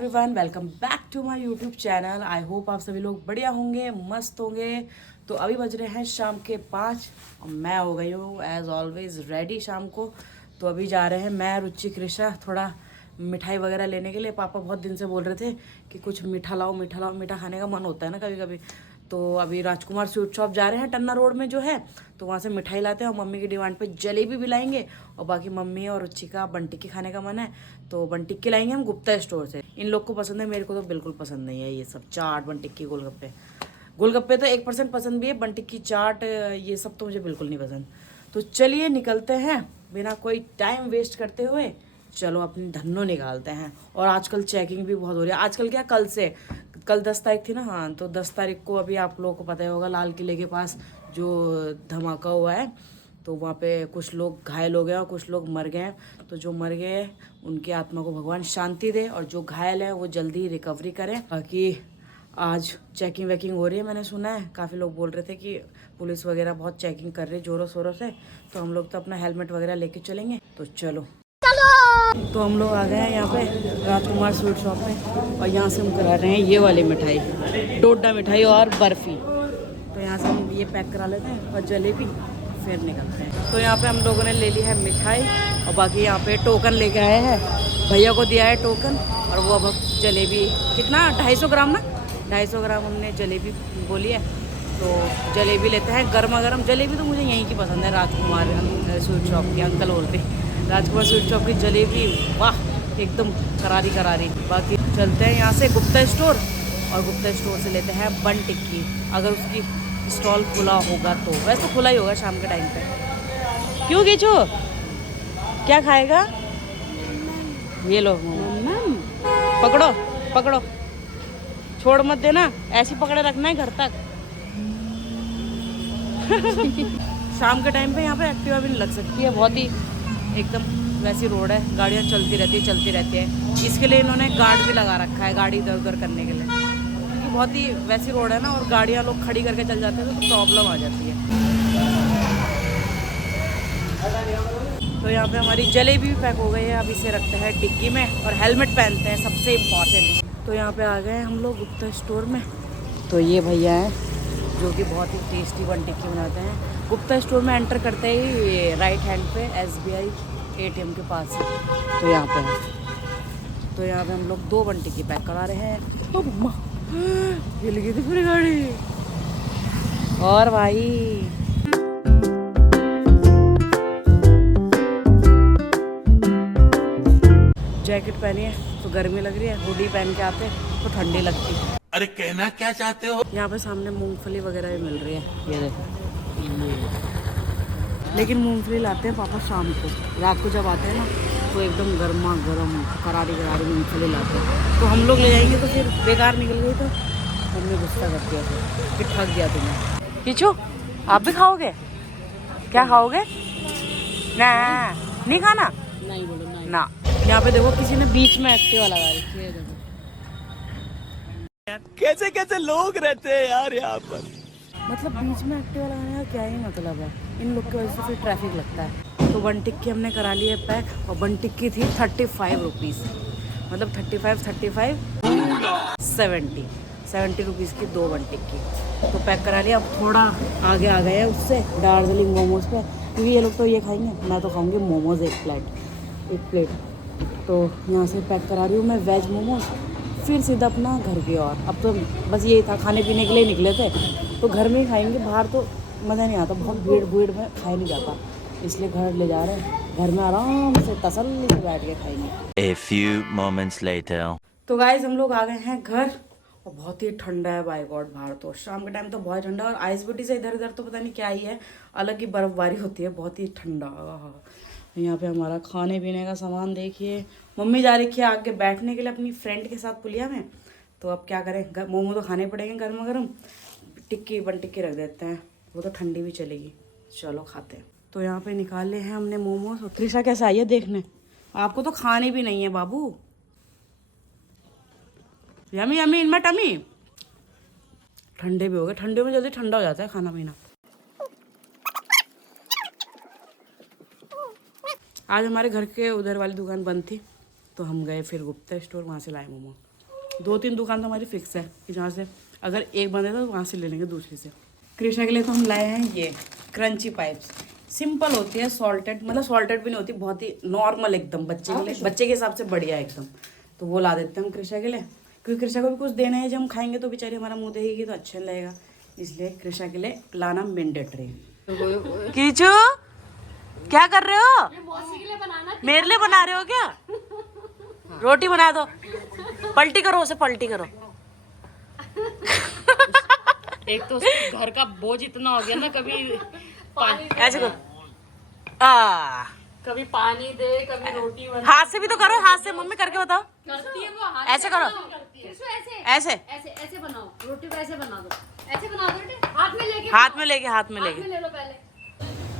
Everyone, welcome back to my YouTube channel. I hope आप सभी लोग बढ़िया होंगे, मस्त होंगे। तो अभी बज रहे हैं शाम के 5 और मैं हो गई हूँ एज ऑलवेज रेडी शाम को। तो अभी जा रहे हैं मैं, रुचि, कृषा थोड़ा मिठाई वगैरह लेने के लिए। पापा बहुत दिन से बोल रहे थे कि कुछ मीठा लाओ मीठा लाओ, मीठा खाने का मन होता है ना कभी कभी। तो अभी राजकुमार स्वीट शॉप जा रहे हैं टन्ना रोड में जो है, तो वहाँ से मिठाई लाते हैं और मम्मी की डिमांड पे जलेबी भी लाएंगे। और बाकी मम्मी और रुचि का बन टिक्की खाने का मन है तो बन टिक्की लाएंगे हम गुप्ता स्टोर से। इन लोग को पसंद है, मेरे को तो बिल्कुल पसंद नहीं है ये सब चाट बन टिक्की गोलगप्पे। गोलगप्पे तो 1% पसंद भी है, बन टिक्की चाट ये सब तो मुझे बिल्कुल नहीं पसंद। तो चलिए निकलते हैं बिना कोई टाइम वेस्ट करते हुए। चलो अपनी धन्नो निकालते हैं। और आजकल चेकिंग भी बहुत हो रही है। आजकल क्या, कल से, कल 10 तारीख थी ना, हाँ, तो 10 तारीख को अभी आप लोगों को पता ही होगा लाल किले के पास जो धमाका हुआ है, तो वहाँ पे कुछ लोग घायल हो गए और कुछ लोग मर गए। तो जो मर गए उनकी आत्मा को भगवान शांति दे और जो घायल है वो जल्दी रिकवरी करें। बाकी आज चेकिंग वेकिंग हो रही है, मैंने सुना है। काफ़ी लोग बोल रहे थे कि पुलिस वगैरह बहुत चेकिंग कर रही है ज़ोरों शोरों से। तो हम लोग तो अपना हेलमेट वगैरह लेके चलेंगे। तो चलो तो हम लोग आ गए हैं यहाँ पे राजकुमार स्वीट शॉप में और यहाँ से हम करा रहे हैं ये वाली मिठाई, डोडा मिठाई और बर्फ़ी। तो यहाँ से हम ये पैक करा लेते हैं और जलेबी, फिर निकलते हैं। तो यहाँ पे हम लोगों ने ले ली है मिठाई और बाकी यहाँ पे टोकन लेके आए हैं, भैया को दिया है टोकन। और वो अब जलेबी कितना 250 ग्राम ना, 250 ग्राम हमने जलेबी बोली है। तो जलेबी लेते हैं गर्मा गर्म। जलेबी तो मुझे यहीं की पसंद है, राजकुमार स्वीट शॉप की। अंकल बोलते राजकुमार स्वीट शॉप की जलेबी, वाह एकदम करारी करारी। बाकी चलते हैं यहाँ से गुप्ता स्टोर और गुप्ता स्टोर से लेते हैं बन टिक्की, अगर उसकी स्टॉल खुला होगा तो। वैसे तो खुला ही होगा शाम के टाइम पे। क्यों खींचो, क्या खाएगा? ये लो पकड़ो पकड़ो, छोड़ मत देना, ऐसी पकड़े रखना है घर तक। शाम के टाइम पे यहाँ पे एक्टिवा भी नहीं लग सकती है, बहुत ही एकदम वैसी रोड है, गाड़ियाँ चलती रहती है। इसके लिए इन्होंने गार्ड भी लगा रखा है, गाड़ी इधर उधर करने के लिए, क्योंकि बहुत ही वैसी रोड है ना और गाड़ियाँ लोग खड़ी करके चल जाते हैं तो प्रॉब्लम आ जाती है। तो यहाँ पे हमारी जलेबी भी पैक हो गई है। अब इसे रखते हैं टिक्की में और हेलमेट पहनते हैं, सबसे इम्पॉर्टेंट। तो यहाँ पे आ गए हम लोग गुप्ता स्टोर में। तो ये भैया हैं जो कि बहुत ही टेस्टी बन टिक्की बनाते हैं। गुप्ता स्टोर में एंटर करते ही राइट हैंड पे SBI ATM के पास है, तो यहाँ पे है। तो यहाँ पे हम लोग 2 बन टिक्की पैक करा रहे हैं। हिल गई थी पूरी गाड़ी। और भाई जैकेट पहनी है तो गर्मी लग रही है, हुडी पहन के आते तो ठंडी लगती है। अरे कहना क्या चाहते हो? यहाँ पे सामने मूंगफली वगैरह भी मिल रही है, ये देखो। लेकिन मूंगफली लाते हैं पापा शाम को, रात को जब आते हैं ना तो एकदम गर्मा गर्म करारी करारी मूंगफली लाते हैं। तो हम लोग ले जाएंगे तो फिर बेकार निकल गई तो मम्मी गुस्सा करती है फिर ठग दिया तुम्हें। किचू आप भी खाओगे? क्या खाओगे? ना नहीं खाना, नहीं बोलो ना। यहाँ पे देखो किसी ने बीच में एक्टिवा लगा रखी है, देखो कैसे कैसे लोग रहते हैं यार यहाँ पर। मतलब बीच में एक्टिवा लगाने का क्या ही मतलब है, इन लोग की वजह से फिर ट्रैफिक लगता है। तो बन टिक्की हमने करा ली है पैक और बन टिक्की थी 35 रुपीज़, मतलब 35 70 रुपीज़ की 2 बन टिक्की। तो पैक करा लिया। अब थोड़ा आगे आ गए हैं उससे दार्जिलिंग मोमोज पे, क्योंकि ये लोग तो ये खाएंगे, मैं तो खाऊंगी मोमोज एक प्लेट। तो यहाँ से पैक करा रही हूँ मैं वेज मोमोज, फिर सीधा अपना घर की ओर। अब तो बस यही था, खाने पीने के लिए निकले थे तो घर में ही खाएंगे, बाहर तो मज़ा नहीं आता, बहुत भीड़ में खाया नहीं जाता, इसलिए घर ले जा रहे हैं। घर में आराम से तसल्ली से बैठ के खाएंगे। A few moments later. तो गाइस हम लोग आ गए हैं घर और बहुत ही ठंडा है बाय गॉड बाहर। तो शाम के टाइम तो बहुत ठंडा, और आइस ब्यूटी से इधर उधर तो पता नहीं क्या ही है, अलग ही बर्फबारी होती है, बहुत ही ठंडा। यहाँ पे हमारा खाने पीने का सामान देखिए। मम्मी जा रही है आगे बैठने के लिए अपनी फ्रेंड के साथ पुलिया में। तो अब क्या करें, मोमो तो खाने पड़ेंगे गर्मा गर्म। टिक्की बन टिक्की रख देते हैं, वो तो ठंडी भी चलेगी। चलो खाते हैं। तो यहाँ पे निकाले हैं हमने मोमोज। त्रिशा कैसे आई है देखने, आपको तो खाने भी नहीं है बाबू। यमी यमी इनमें टमी, ठंडे भी हो गए, ठंडे में जल्दी ठंडा हो जाता है खाना पीना। आज हमारे घर के उधर वाली दुकान बंद थी तो हम गए फिर गुप्ता स्टोर, वहाँ से लाए मोमो। 2-3 दुकान तो हमारी फिक्स है कि जहाँ से अगर एक बंद है तो वहाँ से ले लेंगे दूसरी से। कृष्णा के लिए तो हम लाए हैं ये क्रंची पाइप्स। सिंपल होती है, सॉल्टेड, मतलब सॉल्टेड भी नहीं होती, बहुत ही नॉर्मल एकदम बच्चे के लिए, बच्चे के हिसाब से बढ़िया एकदम। तो वो ला देते हैं हम कृष्णा के लिए, क्योंकि कृष्णा को भी कुछ देना है। जब हम खाएंगे तो बेचारी हमारा मुँह देखेगी तो अच्छा लगेगा, इसलिए कृष्णा के लिए लाना मैंडेटरी है। कीचू क्या कर रहे हो? मेरे लिए बना रहे हो क्या? रोटी बना दो, पलटी करो उसे, पलटी करो। एक तो उसके घर का बोझ इतना हो गया ना, कभी पानी ऐसे करो, कभी पानी दे, कभी रोटी बना। हाथ से भी तो करो, हाथ से मम्मी करके बताओ। करती है वो, ऐसे करो, ऐसे ऐसे ऐसे बनाओ रोटी को, ऐसे बना दो, ऐसे बना दो रोटी, हाथ में लेके हाथ में लेके, हाथ में लेके। ले लो पहले।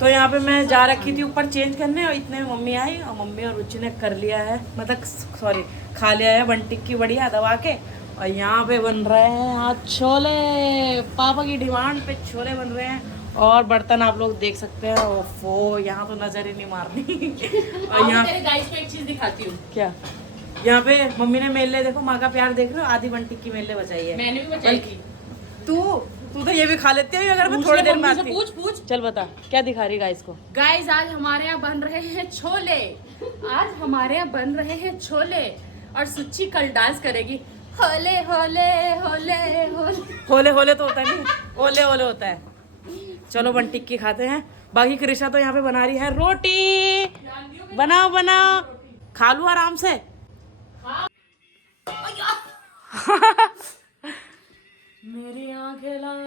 तो यहाँ पे मैं जा रखी थी ऊपर चेंज करने, और इतने में मम्मी आई, और मम्मी और रुचि ने कर लिया है, मतलब सॉरी खा लिया है वन टिक्की बढ़िया दबा के। और यहाँ पे बन रहे हैं आज छोले, पापा की डिमांड पे छोले बन रहे हैं। और बर्तन आप लोग देख सकते हैं, ओफो यहाँ तो नजर ही नहीं मारनी। और यहाँ तेरे गाइस को एक चीज दिखाती हूँ, क्या, यहाँ पे मम्मी ने मेरे लिए, देखो माँ का प्यार देख रहे हो, आधी वन टिक्की मेरे लिए बचाई है। मैंने भी बचाई थी। तू तो ये भी खा लेती है अगर मैं थोड़ी देर में आती। पूछ। चल बता क्या दिखा रही गाइस को। गाइस आज हमारे यहाँ बन रहे हैं छोले, आज हमारे यहाँ बन रहे हैं छोले, और सुच्ची कल डांस करेगी, होले होले होले होले। होले होले तो होता नहीं, ओले ओले होता है। चलो वन टिक्की खाते हैं। बाकी कृष्णा तो यहाँ पे बना रही है रोटी। बनाओ बनाओ, खा लूं आराम से। मेरी आंखें लाल,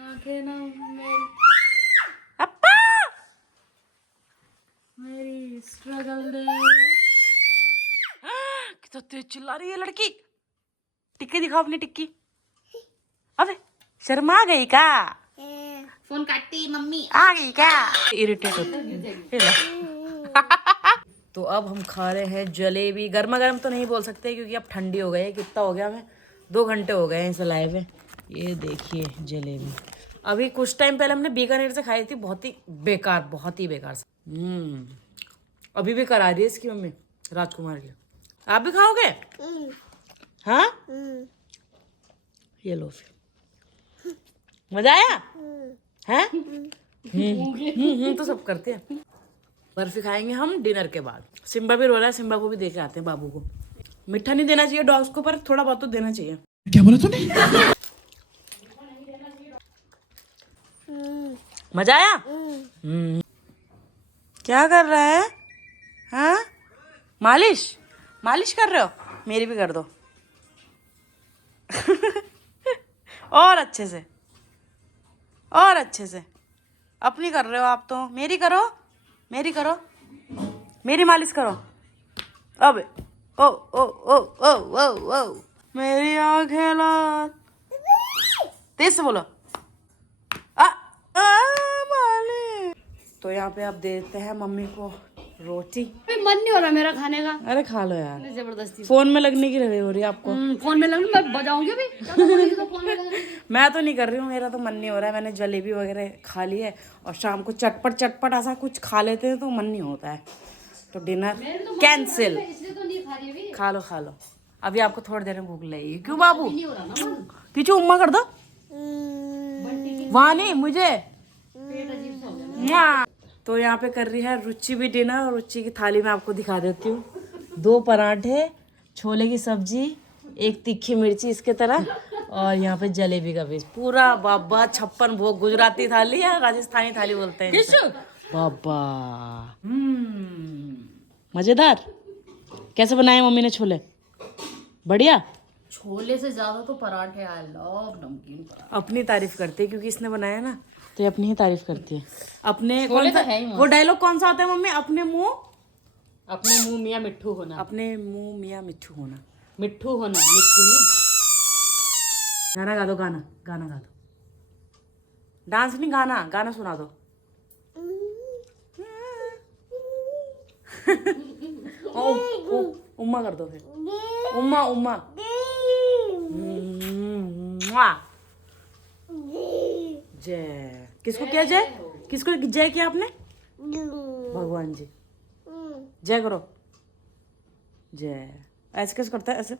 आंखें नम, मेरी अप्पा मेरी स्ट्रगल दे। कितना तेज चिल्ला रही है लड़की। टिक्की दिखाओ अपनी टिक्की। अबे शर्मा गई का? फोन काटती मम्मी, आ गई क्या? इरिटेट होता है। तो अब हम खा रहे हैं जलेबी। गर्मा गर्म तो नहीं बोल सकते क्योंकि अब ठंडी हो गई है। कितना हो गया, हमें 2 घंटे हो गए हैं इसे लाए हुए। ये देखिए जलेबी, अभी कुछ टाइम पहले हमने बीकानेर से खाई थी, बहुत ही बेकार, बहुत ही बेकार। अभी भी करा रही है इसकी मम्मी राजकुमार के लिए। आप भी खाओगे? हाँ, ये लो फिर। मजा आया है? तो सब करते हैं। बर्फी खाएंगे हम डिनर के बाद। सिम्बा भी रो रहा है, सिम्बा को भी दे के आते हैं बाबू को। मीठा नहीं देना चाहिए डॉग्स को, पर थोड़ा बहुत तो देना चाहिए। क्या बोला तूने? मजा आया? क्या कर रहा है? हाँ, मालिश मालिश कर रहे हो? मेरी भी कर दो। और अच्छे से, और अच्छे से। अपनी कर रहे हो आप तो, मेरी करो, मेरी करो, मेरी मालिश करो। अब ओ ओ ओ ओ ओ ओ मेरी आंखें लाल, तेज से बोलो। मालिश। तो यहाँ पे आप देते हैं मम्मी को रोटी। मन नहीं हो रहा मेरा खाने का। अरे खा लो यार, जबरदस्ती फोन में लगने की हो रही है आपको। फोन में लगूंगी, मैं बजाऊंगी अभी। क्या बोलेगी तो फोन में लगने की? मैं तो नहीं कर रही हूँ, मेरा तो मन नहीं हो रहा है। मैंने जलेबी वगैरह खा ली है, और शाम को चटपट चटपट ऐसा कुछ खा लेते हैं तो मन नहीं होता है। तो डिनर कैंसिल। इसलिए तो नहीं खा रही अभी। खा लो खा लो, अभी आपको थोड़ी देर में भूख लगेगी। क्यों बाबू? नहीं हो रहा ना मन। किचू उम्मा कर दो। वहाँ नहीं, मुझे। पेट अजीब सा हो गया। मुआ। तो यहाँ पे कर रही है रुचि भी डिनर, और रुचि की थाली में आपको दिखा देती हूँ। 2 पराठे, छोले की सब्जी, 1 तीखी मिर्ची इसके तरह, और यहाँ पे जलेबी का पीस। पूरा बाबा 56 भोग। गुजराती थाली या राजस्थानी थाली बोलते हैं इसे। बाबा मजेदार। कैसे बनाए मम्मी ने छोले? बढ़िया। छोले से ज्यादा तो पराठे, आई लव नमकीन पराठे। अपनी तारीफ करती है क्योंकि इसने बनाया ना, तो ये अपनी ही तारीफ करती है। अपने छोले कौन सा तो है ही मस्त। वो डायलॉग कौन सा होता है मम्मी? अपने मुंह मियाँ मिट्ठू होना, अपने मुंह मियाँ मिट्ठू होना। मिट्ठू होना, मिट्ठू नहीं। गाना गा दो, गाना गाना गा दो। डांस नहीं, गाना गाना सुना दो। उम्मा कर दो फिर। उम्मा उम्मा। जय किसको किया? जय किसको जय किया आपने? भगवान जी। जय करो। जय। ऐसे कैसे करता है? ऐसे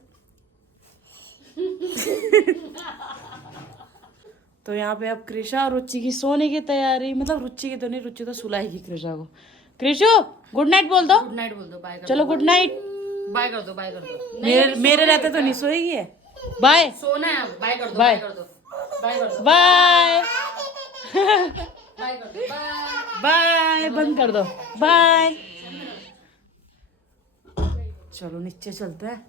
तो यहाँ पे अब कृषा और रुचि की सोने की तैयारी, मतलब रुचि की तो नहीं, रुचि तो सुलाएगी कृषा को। कृषु गुड नाइट बोल दो। गुड नाइट बोल दो, बाय कर चलो गुड नाइट। दो, बाय कर दो, बाय कर दो। मेरे रहते तो नहीं सोएगी है। बाय सोना है, बाय कर दो, बाय। बाय कर दो, बाय कर दो, बाय बाय कर दो, बाय। बाय। बंद कर दो, बाय। चलो नीचे चलते हैं।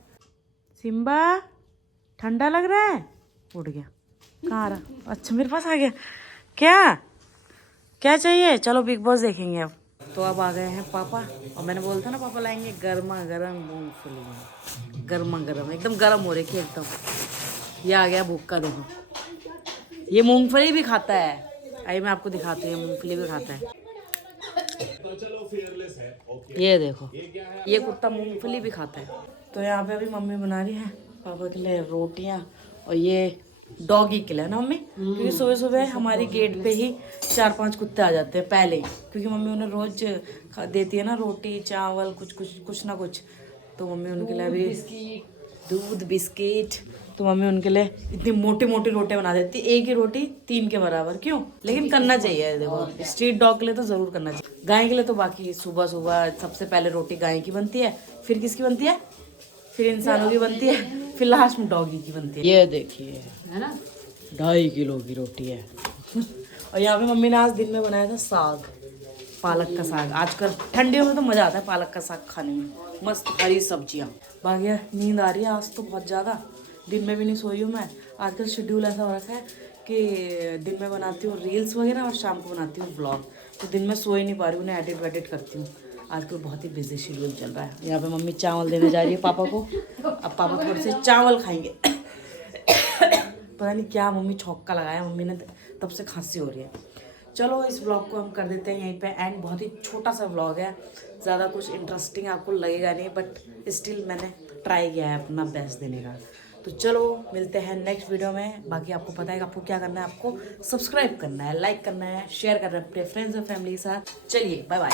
सिम्बा ठंडा लग रहा है, उठ गया। कहाँ आ रहा? अच्छा मेरे पास आ गया। क्या क्या चाहिए? चलो बिग बॉस देखेंगे अब। तो अब आ गए हैं पापा, और मैंने बोला था ना पापा लाएंगे गर्मा गर्म मूंगफली, गर्मा गर्म एकदम गर्म हो रही थी एकदम। ये आ गया भुक्का, देखो ये मूंगफली भी खाता है। आइए मैं आपको दिखाती हूँ, मूंगफली भी खाता है। ये देखो ये कुत्ता मूंगफली भी खाता है। तो यहाँ पे अभी मम्मी बना रही है पापा के लिए रोटियाँ, और ये डॉगी के लिए ना मम्मी, क्योंकि सुबह सुबह हमारी गेट पे ही 4-5 कुत्ते आ जाते हैं पहले ही, क्योंकि मम्मी उन्हें रोज देती है ना रोटी चावल कुछ ना कुछ। तो मम्मी उनके लिए अभी दूध बिस्किट, तो मम्मी उनके लिए इतनी मोटी मोटी रोटियां बना देती, एक ही रोटी 3 के बराबर। क्यों? लेकिन करना चाहिए, देखो स्ट्रीट डॉग के लिए तो जरूर करना चाहिए। गाय के लिए तो बाकी सुबह सुबह सबसे पहले रोटी गाय की बनती है, फिर किसकी बनती है, फिर इंसानों की बनती है, फिर लास्ट में डॉगी की बनती है। ये देखिए है ना 2.5 किलो की रोटी है। और यहाँ पे मम्मी ने आज दिन में बनाया था साग, पालक का साग। आजकल ठंडियों में तो मज़ा आता है पालक का साग खाने में, मस्त हरी सब्जियाँ। बाकी नींद आ रही है आज तो बहुत ज़्यादा, दिन में भी नहीं सोई हूँ मैं। आजकल शेड्यूल ऐसा हो रखा है कि दिन में बनाती हूँ रील्स वगैरह और शाम को बनाती हूँ व्लॉग, तो दिन में सो ही नहीं पा रही हूँ, उन्हें एडिट वेडिट करती हूँ। आजकल बहुत ही बिजी शेड्यूल चल रहा है। यहाँ पे मम्मी चावल देने जा रही है पापा को, अब पापा थोड़े से चावल खाएंगे। पता नहीं क्या मम्मी छौंका लगाया मम्मी ने, तब से खांसी हो रही है। चलो इस व्लॉग को हम कर देते हैं यहीं पे एंड। बहुत ही छोटा सा व्लॉग है, ज़्यादा कुछ इंटरेस्टिंग आपको लगेगा नहीं, बट स्टिल मैंने ट्राई किया है अपना बेस्ट देने का। तो चलो मिलते हैं नेक्स्ट वीडियो में। बाकी आपको पता है कि आपको क्या करना है, आपको सब्सक्राइब करना है, लाइक करना है, शेयर करना है अपने फ्रेंड्स और फैमिली के साथ। चलिए बाय बाय।